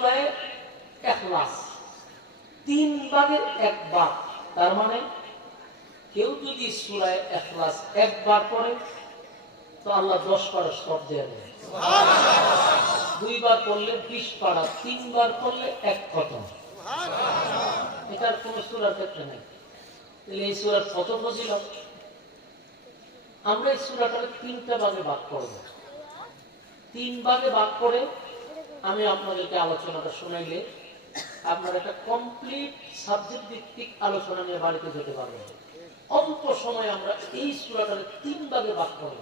সূরা ইখলাস 3 ভাগের 1 ভাগ। তার মানে কেউ যদি সূরা ইখলাস 1 বার পড়ে তো আল্লাহ 10 পারা সওয়াব দেবেন। সুবহানাল্লাহ। 2 বার পড়লে 20 পারা, 3 বার পড়লে 1 খতম। সুবহানাল্লাহ। এটার কোন সূরার ক্ষেত্রে নেই। তাহলে এই সূরার কত ফজিলত। আমরা এই সূরাটাকে 3টা ভাগে ভাগ করব। 3 ভাগে ভাগ করে আমি আপনাদেরকে আলোচনাটা শোনাইলে আপনারা একটা কমপ্লিট সাবজেক্ট ভিত্তিক আলোচনা নিয়ে বাড়িতে যেতে পারবেন। অল্প সময় আমরা এই সূরাটাকে 3 ভাগে ভাগ করব।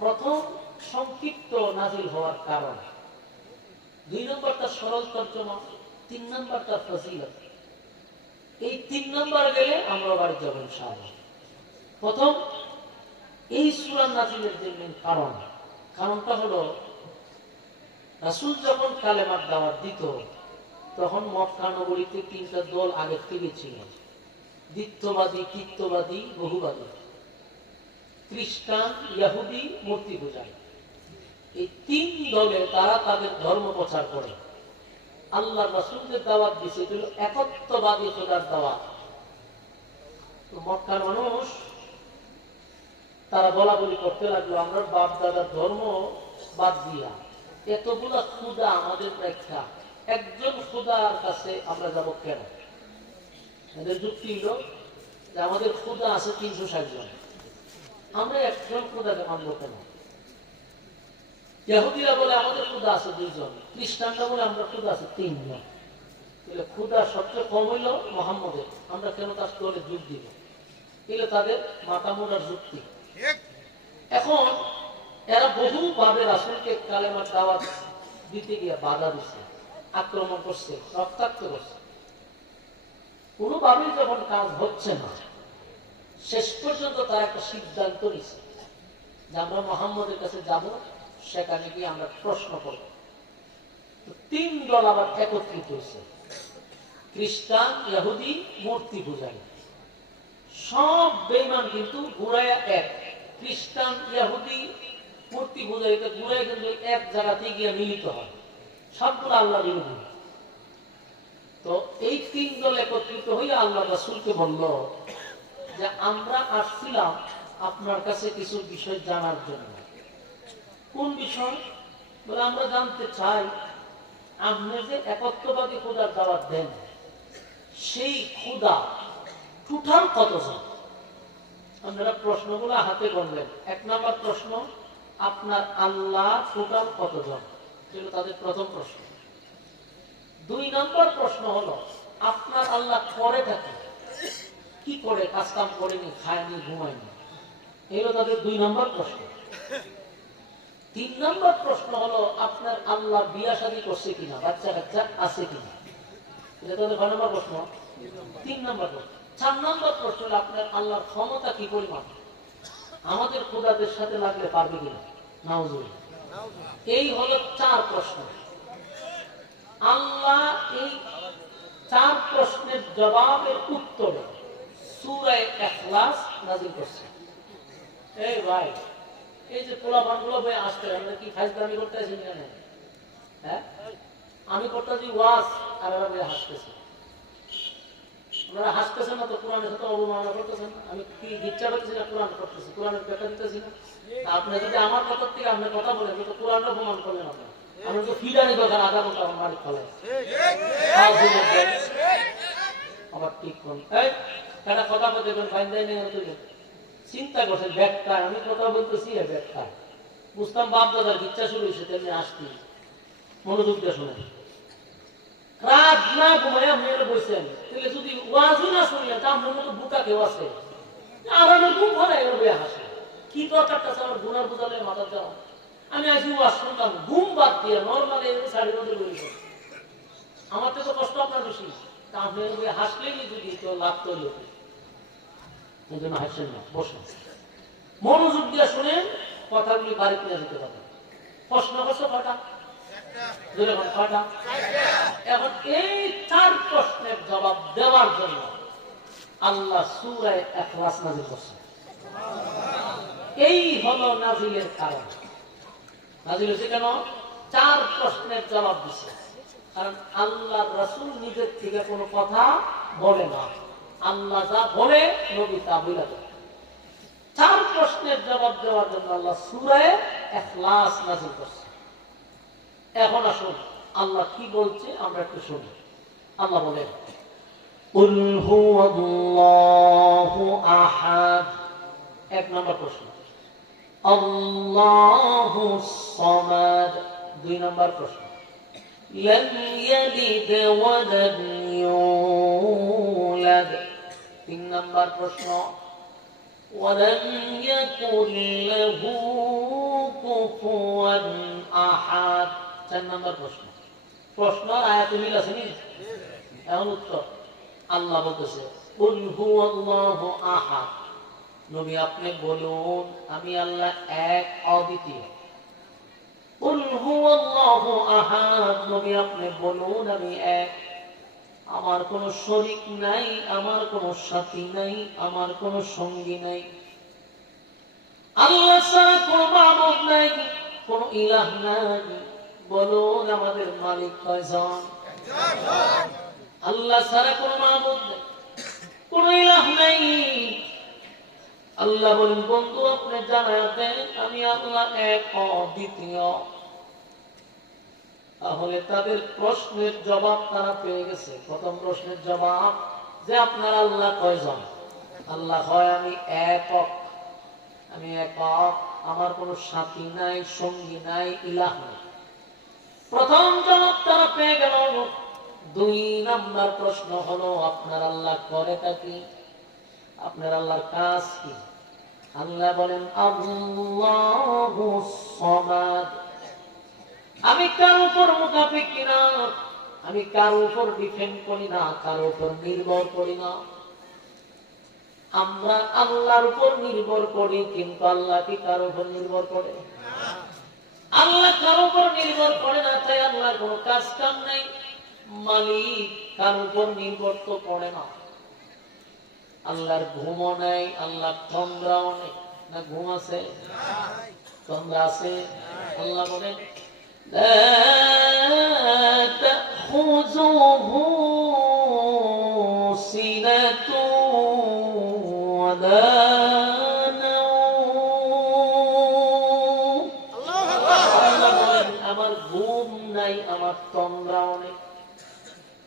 প্রথম, সংক্ষিপ্ত নাজিল হওয়ার কারণ। 2 নম্বরটা সরল তর্জমা, 3 নম্বরটা ফজিলত। এই 3 নম্বর গেলে আমরা বাড়ি যাব ইনশাআল্লাহ। প্রথম, এই সূরা নাজিলের যে মেইন কারণটা হলো রাসূল যখন কালেমার দাওয়াত দিত তখন মক্কা নগরীতে 3টা দল আগে থেকে ছিল। দ্বিত্ববাদী, কৃত্যবাদী, বহুবাদী। খ্রিস্টান, ইহুদি, মূর্তি পূজারী। এই 3 দলে তারা তাদের ধর্ম প্রচার করে। আল্লাহর রাসূলকে দাওয়াত দিয়েছে ছিল একত্ববাদী খোদার দাওয়াত। তো মক্কার মানুষ তারা বলা বলি করতে লাগলো, আমরা বাপ দাদার ধর্ম বাদ দিয়া এতগুলা খুদা আমাদের প্রেক্ষা, একজন খুদার কাছে আমরা যাব কেন? এদের যুক্তি হলো যে আমাদের খুদা আছে 360 জন, আমরা একজন খুদাকে মানব কেন? ইহুদিরা বলে আমাদের খুদা আছে 2 জন, খ্রিস্টানরা বলে আমরা খুদা আছে 3 জন। তাহলে খুদা সবচেয়ে কম হইল মুহাম্মদের, আমরা কেন তার দলে যোগ দিব? এগুলো তাদের মাথা মোড়ার যুক্তি। এখন এরা বহুভাবে রাসূলকে কালেমার দাওয়াত দিতে গিয়ে বাধা দিচ্ছে, আক্রমণ করছে, রক্তাক্ত করছে। কোনোভাবেই যখন কাজ হচ্ছে না, শেষ পর্যন্ত তারা একটা সিদ্ধান্ত নিচ্ছে যে আমরা মুহাম্মদের কাছে যাব, সেখানে গিয়ে আমরা প্রশ্ন করব। 3 দল আবার একত্রিত হয়েছে, খ্রিস্টান, ইহুদি, মূর্তি পূজারী। সব বেঈমান কিন্তু ঘুরাইয়া এক। খ্রিস্টান, ইহুদি, মূর্তি পূজারীতে ঘুরাই কিন্তু এক জায়গাতে গিয়ে মিলিত হয়, সবগুলো আল্লাহ বিরোধী। তো এই 3 দল একত্রিত হয়ে আল্লাহ রাসূলকে বলল যে আমরা আসছিলাম আপনার কাছে কিছু বিষয় জানার জন্য। কোন বিষয়? বলে আমরা জানতে চাই আপনি যে একত্ববাদী খোদার দাওয়াত দেন, সেই খোদা টোটাল কতজন? আপনারা প্রশ্নগুলো হাতে গণবেন। 1 নম্বর প্রশ্ন, আপনার আল্লাহ টোটাল কতজন? ছিল তাদের প্রথম প্রশ্ন। 2 নম্বর প্রশ্ন হলো আপনার আল্লাহ করে থাকে কি করে? কাজ কাম করেনি, খায়নি, ঘুমায়নি। এই হলো তাদের 2 নম্বর প্রশ্ন। 3 নম্বর প্রশ্ন হলো আপনার আল্লাহ বিয়া শাদী করছে কিনা, বাচ্চা কাচ্চা আছে কিনা। এটা তাদের 6 নম্বর প্রশ্ন। 3 নম্বর প্রশ্ন। 4 নম্বর প্রশ্ন হলো আপনার আল্লাহর ক্ষমতা কি পরিমাণ, আমাদের খোদাদের সাথে লাগলে পারবে কিনা। নাউজুবিল্লাহ। এই হলো 4 প্রশ্ন। আল্লাহ এই 4 প্রশ্নের জবাবের উত্তরে সূরা ইখলাস নাযিল করছে। এই ভাই, এই যে পোলাপানগুলো ভাই আসতে আমরা কি ফাজলামি করতেছি না? হ্যাঁ, আমি করতেছি ওয়াজ আর এরা ভাই হাসতেছে। আপনারা হাসতেছেন না তো কোরআনের সাথে অবমাননা করতেছেন। আমি কি ইচ্ছা করতেছি না কোরআন করতেছি, কোরআনের ব্যাখ্যা দিতেছি না। আপনি যদি আমার কথা থেকে আপনি কথা বলেন তো কোরআনের অপমান করলেন। আপনার আমরা তো ফিডানি দরকার, আধা ঘন্টা আমার বাড়ি ফলে আবার ঠিক করুন। এই একটা কথা বলতে বাইন্দাই নেই, চিন্তা করছেন ব্যাখ্যা। আমি কথা বলতেছি ব্যাখ্যা বুঝতাম, বাপ দাদার ইচ্ছা শুরু হয়েছে তেমনি আসতি। মনোযোগ দিয়ে শোনেন, রাত না ঘুমায় আপনি বলছেন, তাহলে যদি ওয়াজও না শুনলেন তা আপনার মতো বুকা কেউ আছে আরামে ঘুম ভরে এভাবে হাসে। কি দরকারটা আমার গুনার বোঝালে মাথা দেওয়া? আমি আজকে ওয়াজ শুনলাম, ঘুম বাদ দিয়ে নর্মালি শাড়ির মধ্যে বলি। আমার তো কষ্ট আপনার বেশি, তা আপনি হাসলেই যদি কেউ লাভ তৈরি হবে। এই জন্য হাসছেন না, বসুন, মনোযোগ দিয়ে শুনেন, কথাগুলি বাড়িতে নিয়ে যেতে পারবেন। প্রশ্ন করছে কটা? কটা? এখন এই 4 প্রশ্নের জবাব দেওয়ার জন্য আল্লাহ সূরা ইখলাস নাযিল করছেন। এই হলো নাযিলের কারণ। নাযিল হয়েছে কেন? 4 প্রশ্নের জবাব দিচ্ছে। কারণ আল্লাহর রাসূল নিজের থেকে কোনো কথা বলে না, আল্লাহ যা বলে নবী তা বলে দেন। 4 প্রশ্নের জবাব দেওয়ার জন্য আল্লাহ সূরা ইখলাস নাযিল করেছে। এখন আসুন আল্লাহ কি বলছে আমরা একটু শুনি। আল্লাহ বলেন, কুল হুয়াল্লাহু আহাদ। 1 নম্বর প্রশ্ন। আল্লাহুস সামাদ। 2 নম্বর প্রশ্ন। লাম ইয়ালিদ ওয়া লাম ইউলাদ। 3 নম্বর প্রশ্ন। ওয়া লাম ইয়াকুল লাহু কুফুয়ান আহাদ। 4 নম্বর প্রশ্ন। প্রশ্ন আয়াতে মিল আছে নি? এখন উত্তর। আল্লাহ বলতেছে, কুল হুয়াল্লাহু আহাদ। নবী আপনি বলুন আমি আল্লাহ এক, অদ্বিতীয়। কুল হুয়াল্লাহু আহাদ। নবী আপনি বলুন আমি এক, আমার কোনো শরীক নাই, আমার কোনো সাথী নাই, আমার কোনো সঙ্গী নাই। আল্লাহ ছাড়া কোনো মাবুদ নাই, কোনো ইলাহ নাই। বলুন আমাদের মালিক কয়জন? আল্লাহ ছাড়া কোনো মাবুদ নাই, কোনো ইলাহ নাই। আল্লাহ বলেন, বন্ধু আপনি জানায় দেন আমি আল্লাহ এক, অদ্বিতীয়। তাহলে তাদের প্রশ্নের জবাব তারা পেয়ে গেছে। প্রথম প্রশ্নের জবাব যে আপনার আল্লাহ কয়জন? আল্লাহ হয় আমি একক, আমি একক, আমার কোনো সাথী নাই, সঙ্গী নাই, ইলাহ নাই। প্রথম জবাব তারা পেয়ে গেল। 2 নম্বর প্রশ্ন হলো আপনার আল্লাহ করেটা কি? আপনার আল্লাহর কাজ কি? আল্লাহ বলেন আল্লাহুস সামাদ। আমি কার উপর মুনাফিক না, আমি কার উপর ডিপেন্ড করি না, কার উপর নির্ভর করি না। আমরা আল্লাহর উপর নির্ভর করি, কিন্তু আল্লাহ কি কার উপর নির্ভর করে? আল্লাহ কার উপর নির্ভর করে না, তাই আল্লাহর কোনো কাজ কাম নাই। মালিক কার উপর নির্ভর তো করে না। আল্লাহর ঘুমও নাই, আল্লাহর তন্দ্রাও নেই। না ঘুম আছে? তন্দ্রা আছে? আল্লাহ বলেন لا تأخذه سنة ولا نوم। আমার ঘুম নাই, আমার তন্দ্রাও নেই।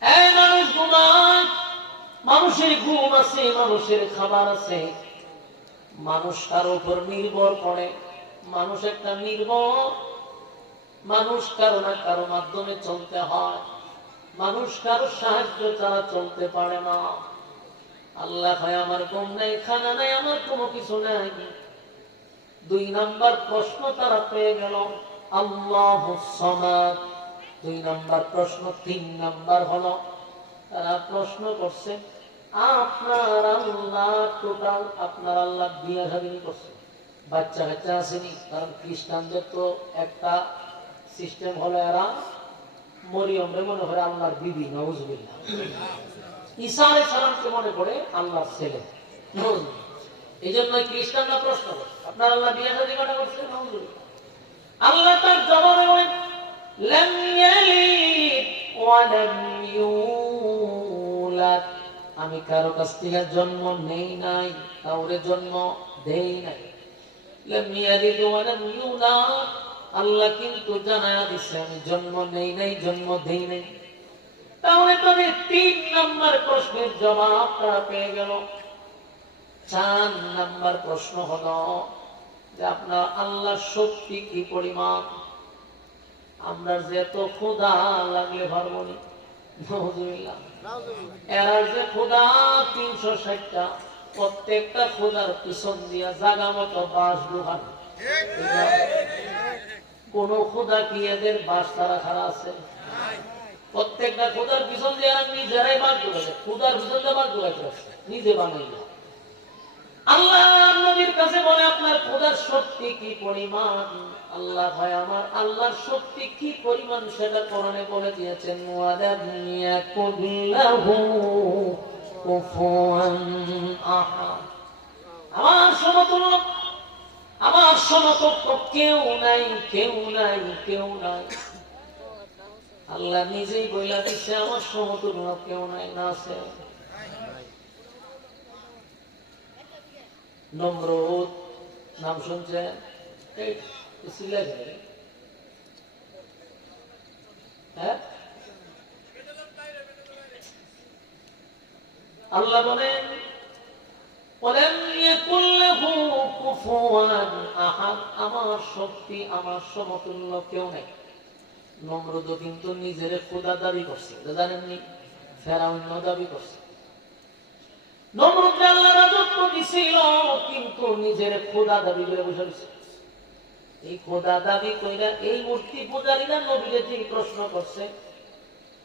এই মানুষ ঘুমায়, মানুষের ঘুম আছে, মানুষের খাবার আছে। মানুষ কার উপর নির্ভর করে? মানুষ একটা নির্ভর। মানুষ কারো না কারো মাধ্যমে চলতে হয়, মানুষ কারো সাহায্য ছাড়া চলতে পারে না। আল্লাহ হয় আমার ঘুম নাই, খানা নাই, আমার কোনো কিছু নাই। 2 নম্বর প্রশ্ন তারা পেয়ে গেল আল্লাহুস সামাদ। 2 নম্বর প্রশ্ন। 3 নম্বর হলো তারা প্রশ্ন করছে আপনার আল্লাহ টোটাল, আপনার আল্লাহ বিয়ে শাদী করছে, বাচ্চা কাচ্চা আসেনি? কারণ খ্রিস্টানদের তো একটা সিস্টেম হলো এরা মরিয়মরে মনে করে আল্লাহর বিবি, নাউজুবিল্লাহ। ঈসা আলাইহিস সালামকে মনে করে আল্লাহর ছেলে, নাউজুবিল্লাহ। এইজন্য খ্রিস্টানরা প্রশ্ন করে আপনার আল্লাহ বিয়ে শাদী কটা করছে? নাউজুবিল্লাহ। আল্লাহ তার জবাবে বলেন লাম ইয়ালিদ ওয়া লাম ইউলাদ। আমি কারো কাছ থেকে জন্ম নেই নাই, কাউরে জন্ম দেই নাই। লাম ইয়ালিদ ওয়া লাম ইউলাদ। আল্লাহ কিন্তু জানায়া দিচ্ছে আমি জন্ম নেই নাই, জন্ম দেই নাই। তাহলে তাদের 3 নম্বর প্রশ্নের জবাব তারা পেয়ে গেল। 4 নম্বর প্রশ্ন হলো যে আপনার আল্লাহর শক্তি কি পরিমাণ? আমরা যে এত ক্ষুধা লাগলে পারবনি, নাউজুবিল্লাহ। এরা যে ক্ষুধা 360টা, প্রত্যেকটা ক্ষুধার পিছন দিয়া জাগা মতো বাস ঢুকানো। কোন ক্ষুধা কি এদের বাস ছাড়া ছাড়া আছে? প্রত্যেকটা ক্ষুধার পিছন দিয়ে নিজেরাই বাস ঢুকাছে, ক্ষুধার পিছন দিয়ে বাস ঢুকাইতে নিজে বানাই না। আল্লাহ নবীর কাছে বলে আপনার ক্ষুধার শক্তি কি পরিমাণ? আল্লাহ ভাই আমার আল্লাহর শক্তি কি পরিমাণ সেটা কোরআনে বলে দিয়েছেন ওয়ালাম ইয়াকুল্লাহু কুফুয়ান আহাদ। আমার সমতুল্য, আমার সমকক্ষ কেউ নাই, কেউ নাই, কেউ নাই। আল্লাহ নিজেই বইলা দিচ্ছে আমার সমতুল্য কেউ নাই, না আছে। নমরুদ নাম শুনছেন? হ্যাঁ, আল্লাহ বলেন আমার শক্তি আমার সমতুল্য কেউ নেই। নমরুদ কিন্তু নিজের খোদা দাবি করছে, জানেননি? ফেরাউন দাবি করছে। নমরুদকে আল্লাহ রাজত্ব দিছিল, কিন্তু নিজের খোদা দাবি করে বসে রয়েছে। এই খোদা দাবি কইরা এই মূর্তি পূজারীরা নবীরে যে প্রশ্ন করছে,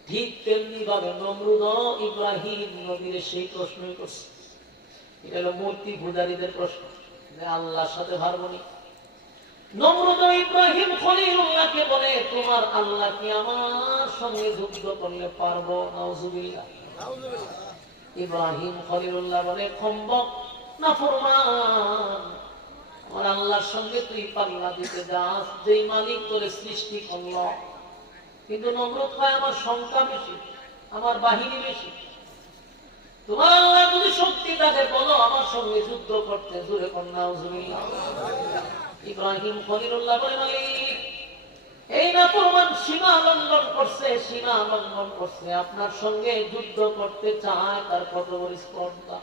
ঠিক তেমনি ভাবে নমরুদ ইব্রাহিম নবীরে সেই প্রশ্নই করছে। এটা হলো মূর্তি পূজারীদের প্রশ্ন, যে আল্লাহর সাথে হারমোনি। নমরুদ ইব্রাহিম খলিলুল্লাহকে বলে, তোমার আল্লাহ কি আমার সঙ্গে যুদ্ধ করলে পারবো? নাউজুবিল্লাহ। ইব্রাহিম খলিলুল্লাহ বলে, সম্ভব না ফরমান, আমার আল্লাহর সঙ্গে তুই পাল্লা দিতে যাস, যেই মালিক তোরে সৃষ্টি করল। কিন্তু নমরুদ কয়, আমার সংখ্যা বেশি, আমার বাহিনী বেশি। তোমার আল্লাহ যদি শক্তি থাকে বলো আমার সঙ্গে যুদ্ধ করতে। জোরে কর নাউজুবিল্লাহ। ইব্রাহিম খলিলুল্লাহ বলে, মালিক এই না ফরমান সীমা লঙ্ঘন করছে, সীমা লঙ্ঘন করছে, আপনার সঙ্গে যুদ্ধ করতে চায়, তার কত বড় স্পর্ধা।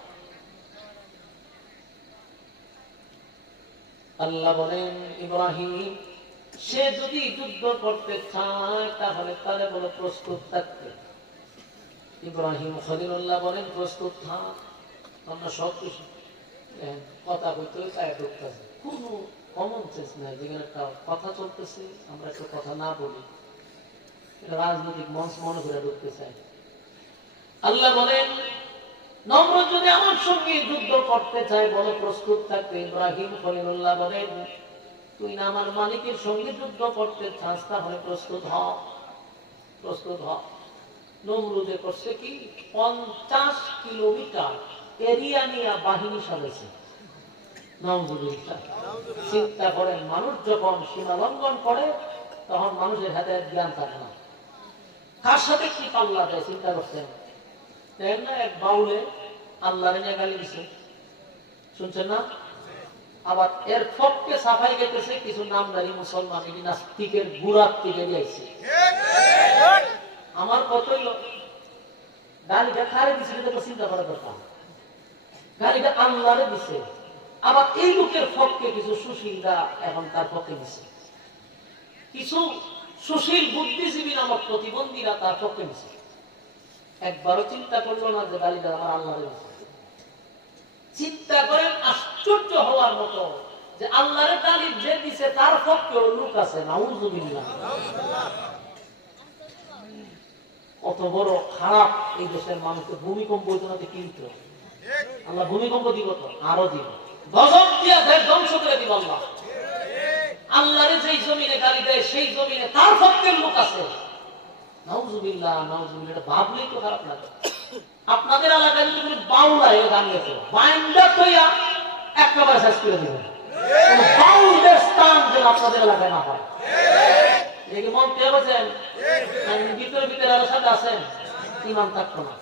আল্লাহ বলেন, ইব্রাহিম সে যদি যুদ্ধ করতে চায় তাহলে তারে বলে প্রস্তুত থাকতে। ইব্রাহিম খলিলুল্লাহ বলেন, প্রস্তুত থাক। আমরা সব কিছু কথা বলতে পায়ে ঢুকতেছে, কোনো কমন সেন্স নাই। যেখানে একটা কথা চলতেছে আমরা একটু কথা না বলি, রাজনৈতিক মঞ্চ মনে করে ঢুকতে চাই। আল্লাহ বলেন, নমরুদ যদি আমার সঙ্গে যুদ্ধ করতে চায় বলে প্রস্তুত থাকতে। ইব্রাহিম খলিলুল্লাহ বলেন, তুই না আমার মালিকের সঙ্গে যুদ্ধ করতে চাস, তাহলে প্রস্তুত হ, প্রস্তুত হ। নমরুদে করছে কি, 50 কিলোমিটার এরিয়া নিয়ে বাহিনী সাজাইছে। চিন্তা করেন, মানুষ যখন সীমা লঙ্ঘন করে তখন মানুষের হাতে জ্ঞান থাকে না, কার সাথে কি পাল্লা দেয়। চিন্তা করছেন না, এক বাউলে আল্লাহরে নিয়ে গালি দিছে, শুনছেন না? আবার এর পক্ষে সাফাই গেতেছে কিছু নামদারি মুসলমান, এটি নাস্তিকের গুড়ার থেকে দিয়েছে। আমার কতই লোক গালিটা কারে দিছে চিন্তা করা দরকার। গালিটা আল্লাহরে দিছে, আবার এই লোকের পক্ষে কিছু সুশীলরা এখন তার পক্ষে দিছে, কিছু সুশীল বুদ্ধিজীবী নামক প্রতিবন্ধীরা তার পক্ষে দিছে। একবারও চিন্তা করলো না যে গালিটা আমার আল্লাহরে দিছে। চিন্তা করেন, আশ্চর্য হওয়ার মতো যে আল্লাহরে গালি যে দিছে তার পক্ষেও লোক আছে। নাউজুবিল্লাহ। কত বড় খারাপ এই দেশের মানুষকে। ভূমিকম্প কিন্তু আল্লাহ ভূমিকম্প দিব, তো আরো দিব, গজব দিয়া দেশ ধ্বংস করে দিব আল্লাহ। আল্লাহরে যেই জমিনে গালি দেয় সেই জমিনে তার পক্ষের লোক আছে। নাউজুবিল্লাহ, নাউজুবিল্লাহ। এটা ভাবলেই তো খারাপ লাগে। আপনাদের এলাকায় যদি কোনো বাউল আয় গান গেছে, বাইন্ডা কইয়া একেবারে শেষ করে দিবেন। বাউলদের স্থান যেন আপনাদের এলাকায় না হয়। দেখি মন কে বলছেন, ভিতরে ভিতরে আরো সাথে আছেন, ইমান থাকতো না।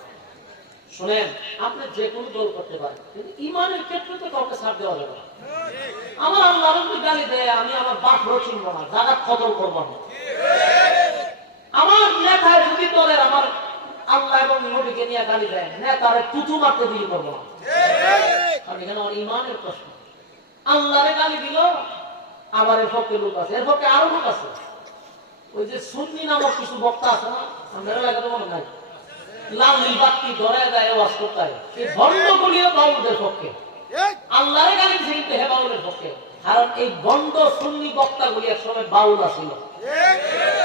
শুনেন, আপনি যে কোনো দল করতে পারেন, কিন্তু ইমানের ক্ষেত্রে তো কাউকে ছাড় দেওয়া যাবে না। আমার আল্লাহ যদি গালি দেয়, আমি আমার বাপরও চিনব না, জায়গা খতম করবো না। আমার নেতায় যদি দলের আমার আল্লাহ এবং নবীকে নিয়ে গালি দেয়, নেতারে তুতু মারতে দিলি করবো না। কারণ এখানে আমার ইমানের প্রশ্ন। আল্লাহরে গালি দিল, আবার এর পক্ষে লোক আছে, এর পক্ষে আরো লোক আছে। ওই যে সুন্নি নামক কিছু বক্তা আছে না, আমাদের এলাকাতে মনে নাই, লাল নীল বাতি ধরে দেয় ওয়াজ করতে হয়, এই ভণ্ডগুলিও বাউলদের পক্ষে। আল্লাহরে গালি দিছে কিন্তু হে বাউলের পক্ষে। কারণ এই ভণ্ড সুন্নি বক্তাগুলি এক সময় বাউল আছিল।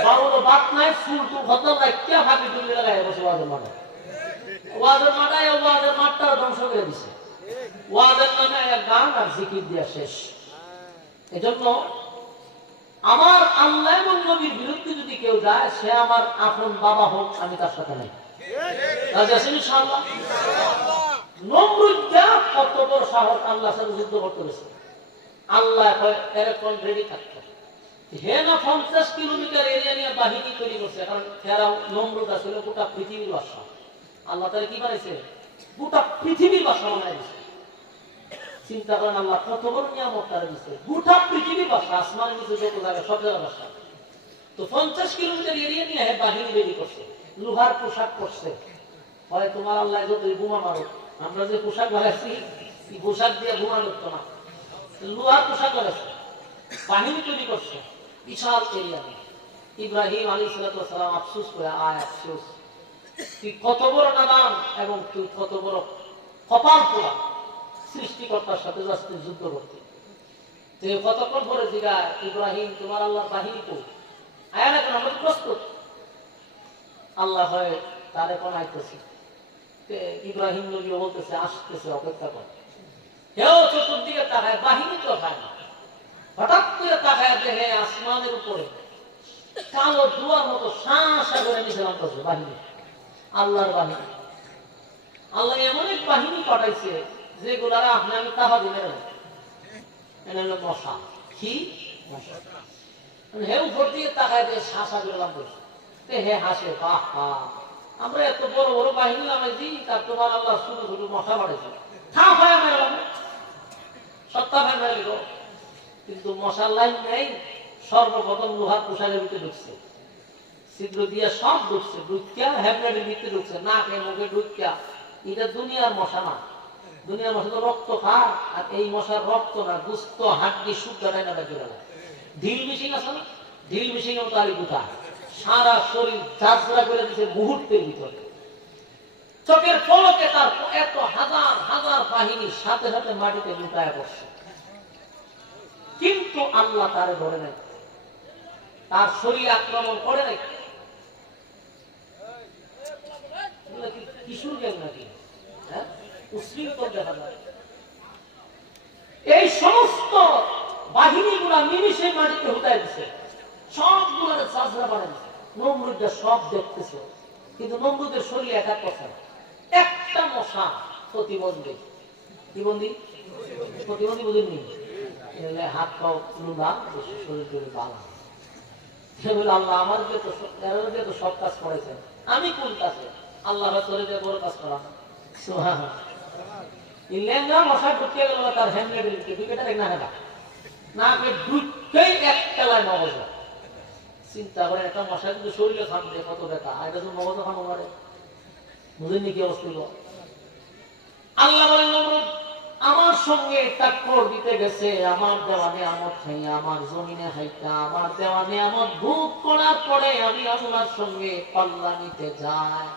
বাউল বাত নাই, ফুল টু খতম নাই, কে ফাঁকি তুলে লাগায় বসে ওয়াজের মাঠে। ওয়াজের মাঠায় ওয়াজের মাঠটা ধ্বংস করে দিছে। ওয়াজের নামে এক গান আর জিকির দিয়া শেষ। এজন্য আমার আল্লাহ এবং নবীর বিরুদ্ধে যদি কেউ যায়, সে আমার আপন বাবা হোক, আমি তার সাথে নাই। ইনশাআল্লাহ। নমরুদ কত বড় সাহস, আল্লাহর সাথে যুদ্ধ করতে গেছে। আল্লাহ এরকম রেডি থাকতো, হে না 50 কিলোমিটার এরিয়া নিয়ে বাহিনী তৈরি করছে, কারণ ফেরাও নমরুদ আসলে গোটা পৃথিবীর বাদশা। আল্লাহ তাআলা কি বানাইছে? গোটা পৃথিবীর বাদশা বানাই দিয়েছে। চিন্তা করেন আল্লাহ কত বড় নিয়ামত তারা দিচ্ছে, গোটা পৃথিবীর বাদশা, আসমানের নিচে যত জায়গা সব জায়গায় বাদশা। তো 50 কিলোমিটার এরিয়া নিয়ে বাহিনী রেডি করছে, লোহার পোশাক পরছে। হয় তোমার আল্লাহ যতই বোমা মারো, আমরা যে পোশাক বানাইছি এই পোশাক দিয়ে বোমা ধরতো না, লোহার পোশাক বানাইছে, বাহিনী তৈরি করছে বিশাল এরিয়া নিয়ে। ইব্রাহিম আলাইহিস সালাম আফসোস করে, আয় আফসোস, তুই কত বড় নাদান এবং তুই কত বড় কপাল পোড়া, সৃষ্টিকর্তার সাথে যাচ্ছে যুদ্ধ করতে। তুই কতক্ষণ পরে জিজ্ঞাসা, ইব্রাহিম তোমার আল্লাহর বাহিনী তো আয়া না, আমরা তো প্রস্তুত। আল্লাহ হয় তার এখন আইতেছি। ইব্রাহিম নবী বলতেছে আসতেছে, অপেক্ষা কর। কেউ চতুর্দিকে তাকায়, বাহিনী তো খায় না। হঠাৎ করে তাকায় দেখে আসমানের উপরে কালো ধোঁয়ার মতো শাঁসা করে নিচে নামতেছে বাহিনী, আল্লাহর বাহিনী। আল্লাহ এমন এক বাহিনী পাঠাইছে যেগুলারা আপনি আমি তাহা দিনে হলো মশা। কি মশা? হে উপর দিয়ে তাকায় দিয়ে শাঁসা করে নামতেছে। হে হাসে, বাহ বাহ, আমরা এত বড় বড় বাহিনী নামাইছি, তার তোমার আল্লাহ ছোট ছোট মশা পাঠাইছে, খা ভাই মেরালাম, সত্তা ভাই মেরালিল। কিন্তু মশার লাইন নেই, সর্বপ্রথম লোহার পোশাকের ভিতরে ঢুকছে, ছিদ্র দিয়ে সব ঢুকছে, ঢুকিয়া হ্যাবলেটের ভিতরে ঢুকছে, নাকে মুখে ঢুকিয়া। এটা দুনিয়ার মশা না, দুনিয়ার মশা তো রক্ত খায়, আর এই মশার রক্ত না, গুস্ত হাড্ডি সুগাটাই না বেঁচে। ঢিল মিশিং আছে না, ঢিল মিশিং তারই গুতা, সারা শরীর ঝাঁঝরা করে দিচ্ছে মুহূর্তের ভিতরে। চোখের পলকে তার এত হাজার হাজার বাহিনী সাথে সাথে মাটিতে লুটায় পড়ছে, কিন্তু আল্লাহ তারে ধরে নাই, তার শরীর আক্রমণ করে নাই। কিশোর গ্যাং নাকি, হ্যাঁ, উশৃঙ্খল দেখা যায়। এই সমস্ত বাহিনীগুলা নিমিষে মাটিতে হুতায় দিছে, সবগুলো চাষরা বানাই দিছে। নমরুদরা সব দেখতেছে, কিন্তু নমরুদের শরীরে একা কথা, একটা মশা প্রতিবন্ধী। কি বন্ধী? প্রতিবন্ধী বুঝেননি? হাত পাও লুলা, শরীর করে বালা। আল্লাহ আমার যে তো সব কাজ করেছেন, আমি কোন কাজে? আল্লাহ চলে যায় বড় কাজ করা। মশা ঢুকিয়ে গেল তার হ্যান্ডেল না ঢুকেই এক তেলায় মগজ। চিন্তা করে একটা মশা কিন্তু শরীরে থাকবে কত ব্যথা, এটা তো মগজ খানো পারে। বুঝেননি কি অবস্থা? আল্লাহ বলেন নমরুদ আমার সঙ্গে টাক্কর দিতে গেছে, আমার দেওয়া নিয়ামত খাইয়া, আমার জমিনে হাইটা, আমার দেওয়া নিয়ামত ভোগ করার পরে আমি আল্লাহর সঙ্গে পাল্লা নিতে যাই।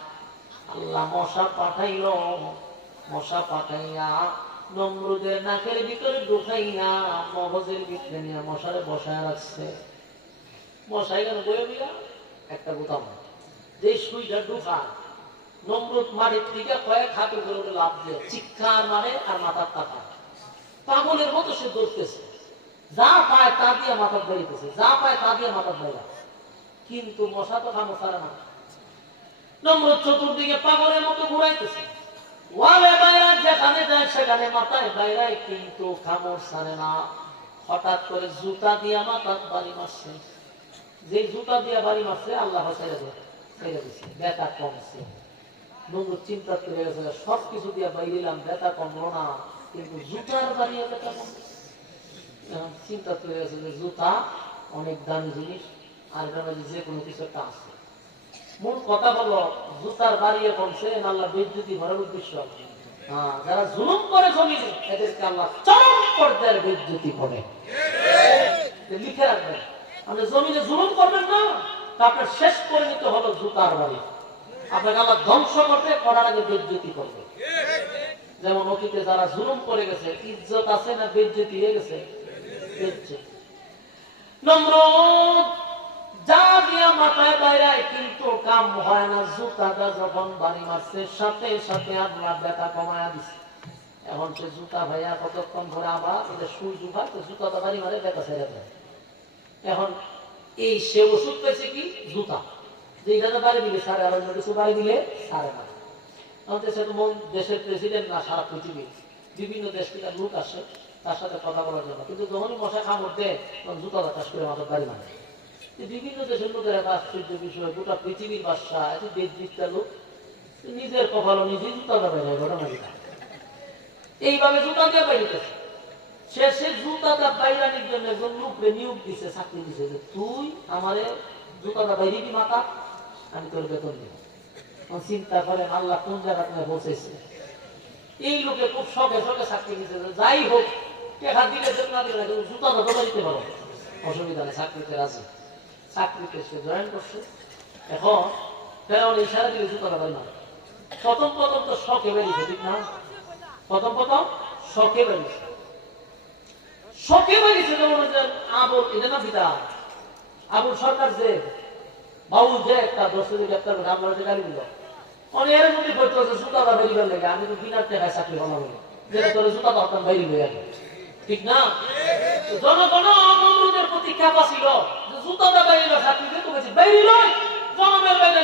আল্লাহ মশা পাঠাইল, মশা পাঠাইয়া নমরুদের নাকের ভিতরে ঢুকাইয়া মগজের ভিতরে নিয়ে মশারে বসায় রাখছে। মশাই কেন বয়ে দিয়া একটা বোতাম, যে সুইটা ঢুকায় নমরুদ মাটির দিকে কয়েক হাতে করে লাভ দিয়ে চিৎকার মারে আর মাথার টাকা পাগলের মতো সে দৌড়তেছে, যা পায় তা দিয়ে মাথার বেরিতেছে, যা পায় তা দিয়ে মাথার বেড়া। কিন্তু মশা তো খামো ছাড়ে না। নমরুদ চতুর্দিকে পাগলের মতো ঘুরাইতেছে, ওয়ালে বাইরা যেখানে যায় সেখানে মাথায় বাইরায়, কিন্তু খামড় ছাড়ে না। হঠাৎ করে জুতা দিয়ে মাথার বাড়ি মারছে, যে জুতা দিয়ে বাড়ি মারছে আল্লাহ ছেড়ে দিচ্ছে, ব্যথা কমছে। নমরুদ চিন্তা করে গেছে, সবকিছু দিয়ে বাইরিলাম, ব্যথা কমলো না, কিন্তু জুতার বাড়িয়ে ব্যথা কমছে। চিন্তা করে গেছে যে জুতা অনেক দামি জিনিস, আর যে কোনো কিছু একটা আছে। মূল কথা হলো জুতার বাড়িয়ে কমছে, আল্লাহ বিদ্যুতি ভরার উদ্দেশ্য। যারা জুলুম করে জমিনে এদেরকে আল্লাহ চরম পর্যায়ের বিদ্যুতি করে। লিখে রাখবেন, আপনি জমিনে জুলুম করবেন না, তা আপনার শেষ করে নিতে হলো জুতার বাড়ি। আপনাকে আল্লাহ ধ্বংস করতে করার আগে বিদ্যুতি করবে। যেমন অতীতে যারা জুলুম করে গেছে, ইজ্জত আছে না বিদ্যুতি হয়ে গেছে? নমরুদ যা দিয়া মাথায় বাইরায়, কিন্তু কাম হয় না। জুতাটা যখন বাড়ি মারছে সাথে সাথে আল্লাহ ব্যথা কমায়া দিচ্ছে। এখন সে জুতা ভাইয়া কতক্ষণ ধরে আবার সুই জুফা, জুতাটা বাড়ি মারে ব্যথা ছেড়ে দেয়। এখন এই সে ওষুধ পেয়েছে কি? জুতা। যেটা বাড়ি দিলে সারে, আর অন্য কিছু বাড়ি দিলে সারে না। দেশের প্রেসিডেন্ট না, সারা পৃথিবীর বিভিন্ন দেশ থেকে লোক আসে, তার সাথে কথা বলার জন্য, কিন্তু যখনই মশা কামড় দেয় তখন জুতা বাতাস করে মাথার বাড়ি মানে। বিভিন্ন দেশের লোকের একটা আশ্চর্য বিষয়, গোটা পৃথিবীর বাদশা এত দেশ দিকটা লোক নিজের কপালও নিজেই জুতা দেয় ঘটনা দিটা এইভাবে জুতা দিয়ে বাইরেতেছে। সে জুতাটা বাইরানির জন্য একজন লোকরে নিয়োগ দিছে, চাকরি দিছে যে তুই আমারে জুতাটা বাইরে কি মাথা, আমি তোর বেতন দিব। চিন্তা করেন আল্লাহ কোন জায়গায় পৌঁছেছে। এই লোকে খুব শখে শখে চাকরি দিছে যে যাই হোক টেকা দিলে না দিলে জুতাটা তো বাড়িতে পারো, অসুবিধা নেই, চাকরিতে রাজি। চাকরিতে সে জয়েন করছে। এখন ফেরাউন ইশারা দিলে জুতাটা বাড়ি না। প্রথম তো শখে বেরিয়েছে, ঠিক না? প্রথম শখে বেরিয়েছে, শখে বেরিয়েছে। যেমন আবুল, এটা না পিতা আবুল সরকার যে বাবু যে একটা দর্শক গ্রেপ্তার করে আমরা যে গাড়ি দিল অনেক এর মধ্যে বলতে হচ্ছে জুতাটা বেরিয়ে লেগে আমি তো বিনা টাকায় চাকরি বানাবো যেটা করে জুতাটা হতাম বাইরে হয়ে গেল, ঠিক না? জনগণ অনুরোধের প্রতি খ্যাপা ছিল যে জুতাটা বাইরে চাকরি দিতে বলছি বাইরে নয়, জনগণের বাইরে।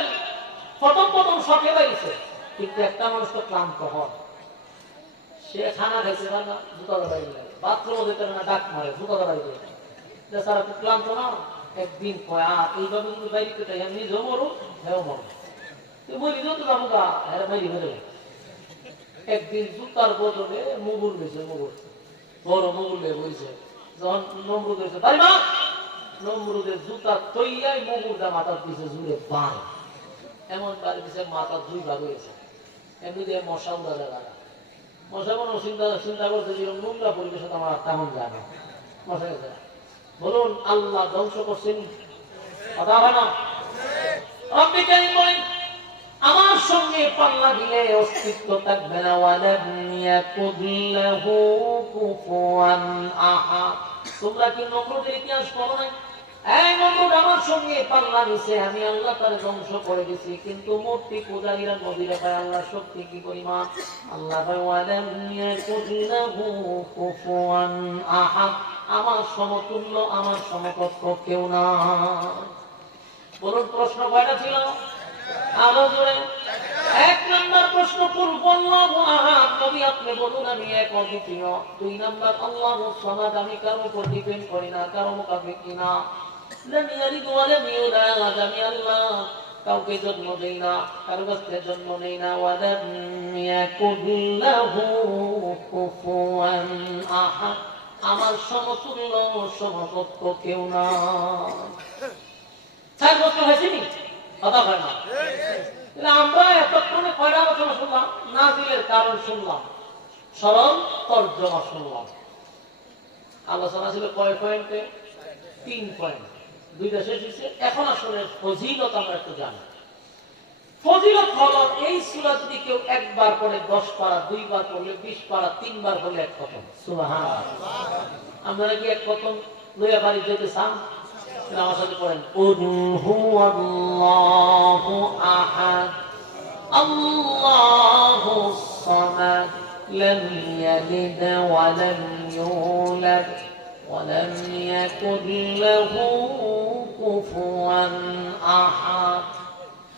প্রথম শখে বেরিয়েছে, কিন্তু একটা মানুষ তো ক্লান্ত হয়, সে খানা খাইছে না, জুতাটা বাইরে লাগে, বাথরুমে যেতে না, ডাক মারে, জুতাটা বাইরে লাগে। সারা খুব ক্লান্ত না, একদিন কয় এইভাবে যদি বাইরে চাই আমি নিজেও মরু, হ্যাঁ মরু, বলি তো যাবো গা, হ্যাঁ বাইরে হয়ে যাবে। একদিন জুতার বদলে মুগুর গেছে, মুগুর বড় মুগুর লেগে বলছে, যখন নমরুদ হয়েছে ভাই মা, নমরুদের জুতা তৈয়াই মুগুরটা মাথার পিছিয়ে জুড়ে বান, এমন বাড়ি দিছে মাথা দুই ভাগ হয়েছে। এমনি দিয়ে মশা উড়া জায়গা, মশা কোনো চিন্তা করছে যে নোংরা পরিবেশে আমার তেমন যায় না, মশা গেছে। বলুন আল্লাহ ধ্বংস করছেন কথা হয় না? আপনি কেন বলেন আমার সঙ্গে পাল্লা দিলে অস্তিত্ব থাকবে না। ওয়ালাম ইয়াকুল্লাহু কুফুয়ান আহাদ। তোমরা কি নমরুদের ইতিহাস পড়ো নাই? এই নমরুদ আমার সঙ্গে পাল্লা দিছে, আমি আল্লাহ তারে ধ্বংস করে দিছি, কিন্তু মূর্তি পূজারীরা নবীরা পায় আল্লাহ শক্তি কি পরিমাণ। আল্লাহ পায় ওয়ালাম ইয়াকুল্লাহু কুফুয়ান আহাদ, আমার সমতুল্য আমার সমকক্ষ কেউ না। বলুন প্রশ্ন কয়টা ছিল? আরো জোরে। এক নাম্বার প্রশ্ন কুল আল্লাহু আহাদ, নবী আপনি বলুন আমি এক অদ্বিতীয়। দুই নাম্বার আল্লাহুস সামাদ, আমি কারো উপর ডিপেন্ড করি না, কারো মুখাপেক্ষী না। লাম ইয়ালিদ ওয়া লাম ইউলাদ, আমি আল্লাহ কাউকে জন্ম দেই না, কারো কাছ থেকে জন্ম নেই না। ওয়া লাম ইয়াকুল লাহু কুফুয়ান আহাদ, আমার সমতুল্য সমকক্ষ কেউ না। চার বছর হয়েছে নি কথা হয় না? আমরা এতক্ষণে কয়টা আলোচনা শুনলাম? নাজিলের কারণ শুনলাম, সরল তর্জমা শুনলাম। আলোচনা ছিল কয় পয়েন্টে? 3 পয়েন্ট, 2টা শেষ হয়েছে। এখন আসলে ফজিলত আমরা একটু জানি। ফজিলত হলো এই সূরা যদি কেউ একবার পড়ে 10 পারা, 2 বার পড়লে 20 পারা, 3 বার পড়লে 1 খতম। সুবহানাল্লাহ। আমরা কি 1 খতম লইয়া বাড়ি যেতে চান? আমার সাথে পড়েন কুল হুয়াল্লাহু আহাদ আল্লাহুস সামাদ লাম ইয়ালিদ ওয়া লাম ইউলাদ ওয়া লাম ইয়াকুল লাহু কুফুয়ান আহাদ।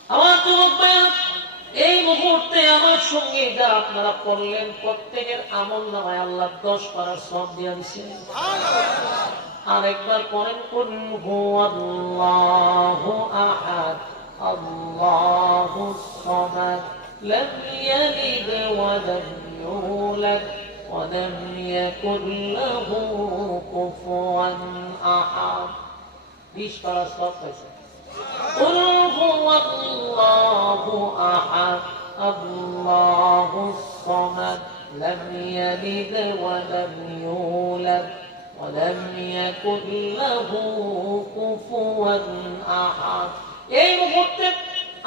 আমার যুবক ভাইরা, এই মুহূর্তে আমার সঙ্গে যারা আপনারা পড়লেন প্রত্যেকের আমলনামায় আল্লাহ 10 পারা সওয়াব দিয়ে দিয়েছেন। আরেকবার পড়েন কুল হুয়াল্লাহু আহাদ আল্লাহুস সামাদ লাম ইয়ালিদ ওয়া লাম ইউলাদ ওয়া লাম ইয়াকুল লাহু কুফুয়ান আহাদ। 20 পারা সওয়াব পাইছেন। কুল হুয়াল্লাহু আহাদ আল্লাহুস সামাদ লাম ইয়ালিদ ওয়া লাম ইউলাদ ولم يكن له كفوا احد। এই মুহূর্তে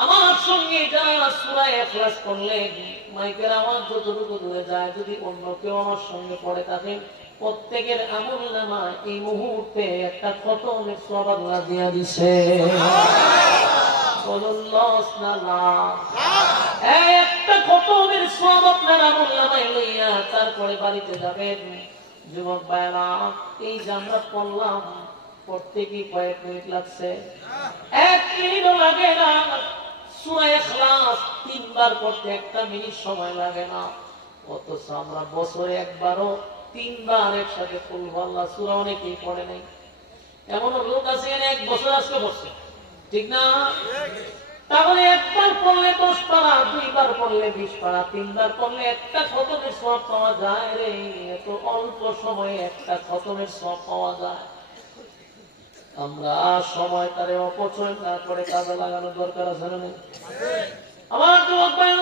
আমার সঙ্গে যারা সূরা ইখলাস করলেন, মাইকের আওয়াজ যতটুকু দূরে যায়, যদি অন্য কেউ আমার সঙ্গে পড়ে থাকেন, প্রত্যেকের আমলনামায় এই মুহূর্তে একটা খতমের সওয়াব আল্লাহ দিয়ে দিয়েছে। বলুন লস না লাভ? একটা খতমের সওয়াব আপনার আমলনামায় লইয়া তারপরে বাড়িতে যাবেন। যুবক ভাইরা, এই যে আমরা পড়লাম পড়তে কি কয়েক মিনিট লাগছে? 1 মিনিটও লাগে না। সূরা ইখলাস 3 বার পড়তে 1 মিনিট সময় লাগে না। অথচ আমরা বছরে একবারও তিনবার একসাথে কুল আল্লাহ সূরা অনেকেই পড়ে নাই। এমন লোক আছে এক বছর আজকে পড়ছে, ঠিক না? তাহলে একবার পড়লে 10 পারা, দুইবার পড়লে 20 পারা, তিনবার পড়লে একটা খতমের সওয়াব পাওয়া যায় রে। এত অল্প সময়ে একটা খতমের সওয়াব পাওয়া যায়। আমরা সময়টারে অপচয় না করে কাজে লাগানোর দরকার আছে না? আমার যুবক ভাই,